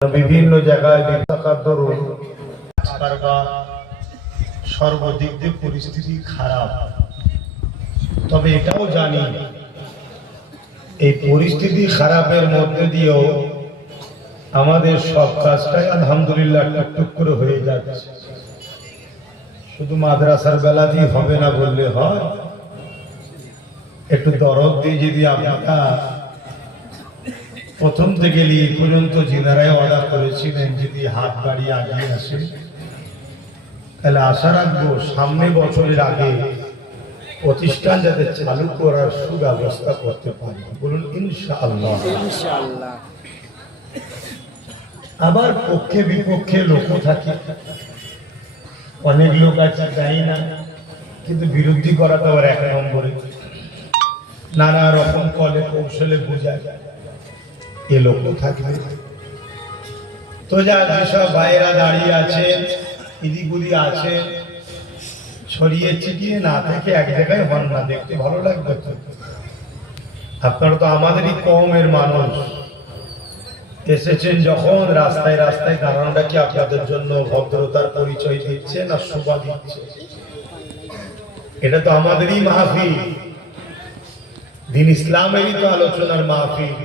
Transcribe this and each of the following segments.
বিভিন্ন জায়গায় থাকার দরুন সর্বদিক দিয়ে পরিস্থিতি খারাপ। তবে এটাও জানি এই পরিস্থিতি খারাপের মধ্যে দিয়েও আমাদের সব কাজটাই আলহামদুলিল্লাহ টুকটুক করে হয়ে যাচ্ছে। শুধু মাদ্রাসার বেলাতেই হবে না বললে হয়, একটু দরদ দিয়ে যদি আপনারা প্রথম থেকে এই পর্যন্ত যিনারাই অর্ডার করেছিলেন যদি হাত বাড়িয়ে আগিয়ে আসেন, তাহলে আশা রাখবো সামনে বছরের আগে প্রতিষ্ঠান যাতে চালু করার সুব্যবস্থা করতে পারি। বলুন ইনশাআল্লাহ। আবার পক্ষে বিপক্ষে লোক থাকে, অনেক লোক আছে জানি না, কিন্তু বিরোধী করা তো আবার এক নম্বরে, নানা রকম কলে কৌশলে বোঝায় এ লোক থাকবে। তো যা যেসব ভাইয়েরা দাঁড়িয়ে আছে ইদিগুদি আছে, ছড়িয়ে ছিটিয়ে না থেকে এক জায়গায় হন না, দেখতে ভালো লাগবে। আপনারা তো আমাদেরই কওমের মানুষ, এসেছেন যখন রাস্তায় রাস্তায় দাঁড়ানোটা কি আপনাদের জন্য ভদ্রতার পরিচয় দিচ্ছে না শোভা দিচ্ছে? এটা তো আমাদেরই মাহফিল, দিন ইসলামেরই তো আলোচনার মাহফিল।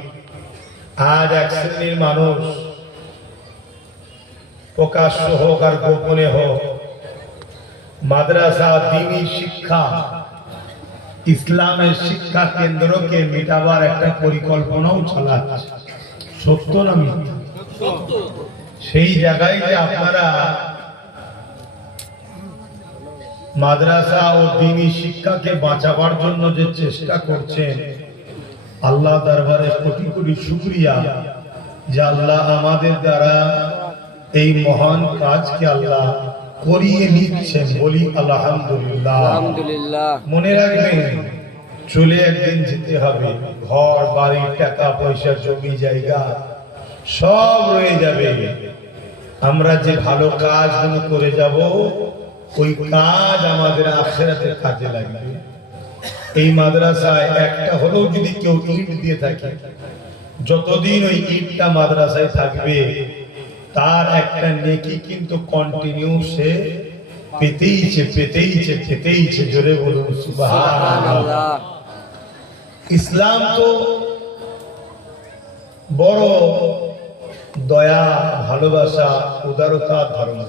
আজ এক শ্রেণীর মানুষ প্রকাশ্য হোক আর গোপনে হোক মাদ্রাসা দ্বীনি শিক্ষা ইসলামের শিক্ষা কেন্দ্রকে মেটাবার একটা পরিকল্পনাও চালাচ্ছে। সত্য না মিথ্যা? সেই জায়গায় যে আপনারা মাদ্রাসা ও দ্বীনি শিক্ষাকে বাঁচাবার জন্য যে চেষ্টা করছেন, আল্লাহ দরবারে কোটি কোটি শুকরিয়া যে আল্লাহ আমাদের দ্বারা এই মহান কাজকে আল্লাহ করিয়ে নিচ্ছেন। বলি আলহামদুলিল্লাহ। মনে রাখবেন, চলে একদিন যেতে হবে, ঘর বাড়ি টাকা পয়সা জমি জায়গা সব রয়ে যাবে। আমরা যে ভালো কাজগুলো করে যাব ওই কাজ আমাদের আখিরাতে কাজে লাগবে। এই মাদ্রাসায় একটা হলেও যদি কেউ ইট দিয়ে থাকে, যতদিন ওই ইটটা মাদ্রাসায় থাকবে তার একটা নেকি কিন্তু কন্টিনিউ সে পেতেইছে। জোরে বলুন সুবহানাল্লাহ। ইসলাম তো বড় দয়া, ভালোবাসা, উদারতা ধর্ম।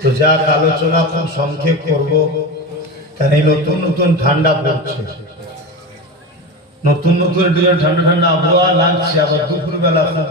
তো যাক, আলোচনা খুব সংক্ষেপ করব, কারণ এই নতুন নতুন ঠান্ডা পড়ছে, নতুন নতুন ঠান্ডা ঠান্ডা আবহাওয়া লাগছে। আবার দুপুরবেলা